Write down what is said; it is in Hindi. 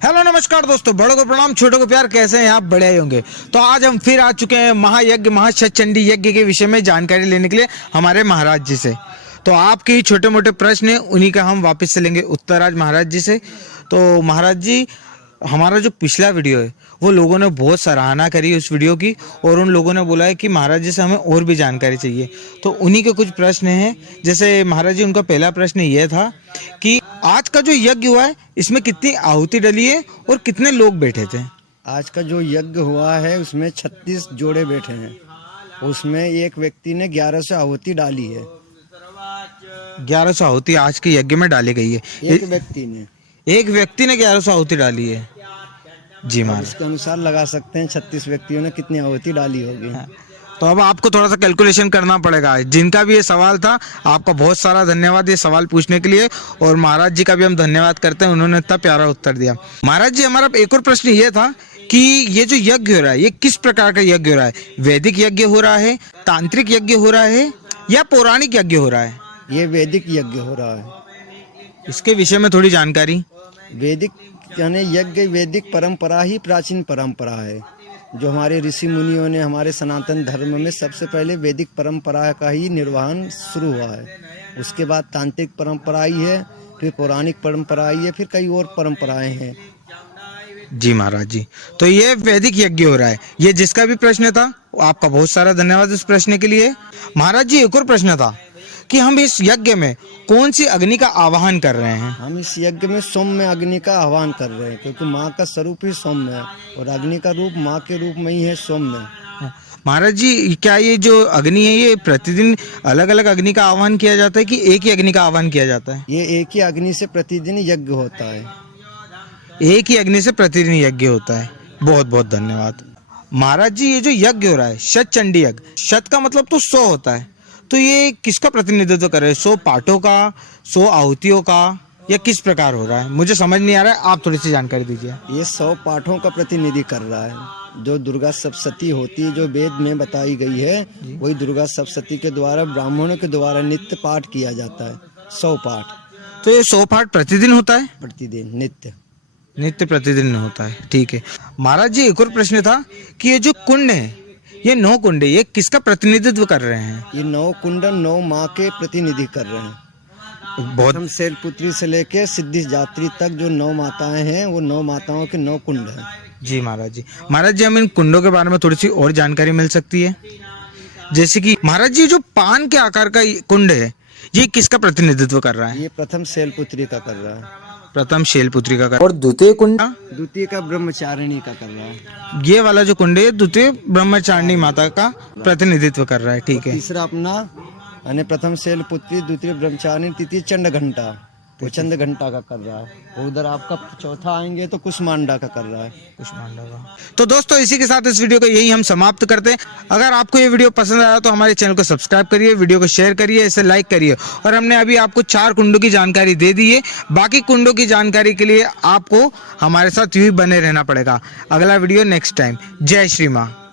हेलो नमस्कार दोस्तों, बड़ों को प्रणाम, छोटों को प्यार। कैसे हैं आप? बढ़िया ही होंगे। तो आज हम फिर आ चुके हैं महायज्ञ महाशतचंडी यज्ञ के विषय में जानकारी लेने के लिए हमारे महाराज जी से। तो आपके ही छोटे मोटे प्रश्न हैं, उन्हीं का हम वापस से लेंगे उत्तर आज महाराज जी से। तो महाराज जी, हमारा जो पिछला वीडियो है वो लोगों ने बहुत सराहना करी उस वीडियो की, और उन लोगों ने बोला है कि महाराज जी से हमें और भी जानकारी चाहिए। तो उन्हीं के कुछ प्रश्न हैं। जैसे महाराज जी, उनका पहला प्रश्न यह था कि आज का जो यज्ञ हुआ है इसमें कितनी आहुति डली है और कितने लोग बैठे थे? आज का जो यज्ञ हुआ है उसमें 36 जोड़े बैठे हैं। उसमें एक व्यक्ति ने 1100 आहुति डाली है। 1100 आहुति आज के यज्ञ में डाली गई है। एक व्यक्ति ने 1100 आहुति डाली है। जी महाराज, इसके अनुसार लगा सकते हैं 36 व्यक्तियों ने कितनी आहुति डाली होगी। तो अब आपको थोड़ा सा कैलकुलेशन करना पड़ेगा। जिनका भी ये सवाल था, आपका बहुत सारा धन्यवाद ये सवाल पूछने के लिए, और महाराज जी का भी हम धन्यवाद करते हैं, उन्होंने इतना प्यारा उत्तर दिया। महाराज जी, हमारा एक और प्रश्न ये था कि ये जो यज्ञ हो रहा है ये किस प्रकार का यज्ञ हो रहा है? वैदिक यज्ञ हो रहा है, तांत्रिक यज्ञ हो रहा है, या पौराणिक यज्ञ हो रहा है? ये वैदिक यज्ञ हो रहा है। इसके विषय में थोड़ी जानकारी। वैदिक यानी यज्ञ वैदिक परंपरा ही प्राचीन परंपरा है। जो हमारे ऋषि मुनियों ने हमारे सनातन धर्म में सबसे पहले वैदिक परंपरा का ही निर्वहन शुरू हुआ है। उसके बाद तांत्रिक परंपरा आई है, फिर पौराणिक परंपरा आई है, फिर कई और परंपराएं हैं। जी महाराज जी, तो ये वैदिक यज्ञ हो रहा है। ये जिसका भी प्रश्न था आपका बहुत सारा धन्यवाद इस प्रश्न के लिए। महाराज जी, एक और प्रश्न था कि हम इस यज्ञ में कौन सी अग्नि का आवाहन कर रहे हैं? हम इस यज्ञ में सौम्य अग्नि का आह्वान कर रहे हैं, क्योंकि माँ का स्वरूप ही सौम्य है और अग्नि का रूप माँ के रूप में ही है, सौम्य। महाराज जी, क्या ये जो अग्नि है ये प्रतिदिन अलग अलग अग्नि का आह्वान किया जाता है कि एक ही अग्नि का आह्वान किया जाता है? ये एक ही अग्नि से प्रतिदिन यज्ञ होता है। एक ही अग्नि से प्रतिदिन यज्ञ होता है। बहुत बहुत धन्यवाद। महाराज जी, ये जो यज्ञ हो रहा है शतचंडी यज्ञ, शत का मतलब तो 100 होता है, तो ये किसका प्रतिनिधित्व कर रहे हैं? 100 पाठों का, 100 आहुतियों का, या किस प्रकार हो रहा है? मुझे समझ नहीं आ रहा है, आप थोड़ी सी जानकारी दीजिए। ये 100 पाठों का प्रतिनिधि कर रहा है। जो दुर्गा सप्तशती होती है, जो वेद में बताई गई है, वही दुर्गा सप्तशती के द्वारा ब्राह्मणों के द्वारा नित्य पाठ किया जाता है। 100 पाठ। तो ये 100 पाठ प्रतिदिन होता है? प्रतिदिन नित्य प्रतिदिन होता है। ठीक है महाराज जी, एक और प्रश्न था कि ये जो कुंड है, ये 9 कुंड है, ये किसका प्रतिनिधित्व कर रहे हैं? ये 9 कुंड 9 माँ के प्रतिनिधि कर रहे हैं। बहुत हम शैलपुत्री से लेके सिद्धि जात्री तक जो 9 माताएं हैं, वो 9 माताओं के 9 कुंड हैं। जी महाराज जी। महाराज जी, हम इन कुंडों के बारे में थोड़ी सी और जानकारी मिल सकती है? जैसे कि महाराज जी, जो पान के आकार का कुंड है ये किसका प्रतिनिधित्व कर रहा है? ये प्रथम शैलपुत्री का कर रहा है। प्रथम शैलपुत्री का कर, और द्वितीय कुंड? द्वितीय का ब्रह्मचारिणी का कर रहा है। ये वाला जो कुंड है द्वितीय ब्रह्मचारिणी माता का प्रतिनिधित्व कर रहा है। ठीक है। तीसरा अपना यानी प्रथम शैलपुत्री, द्वितीय ब्रह्मचारिणी, तृतीय चंड घंटा, वो चंद घंटा का कर रहा है। उधर आपका चौथा आएंगे तो कुष्मांडा का कर रहा है। कुष्मांडा का। तो दोस्तों, इसी के साथ इस वीडियो को यही हम समाप्त करते हैं। अगर आपको ये वीडियो पसंद आया तो हमारे चैनल को सब्सक्राइब करिए, वीडियो को शेयर करिए, इसे लाइक करिए। और हमने अभी आपको 4 कुंडों की जानकारी दे दी है। बाकी कुंडों की जानकारी के लिए आपको हमारे साथ यूं ही बने रहना पड़ेगा। अगला वीडियो नेक्स्ट टाइम। जय श्री माँ।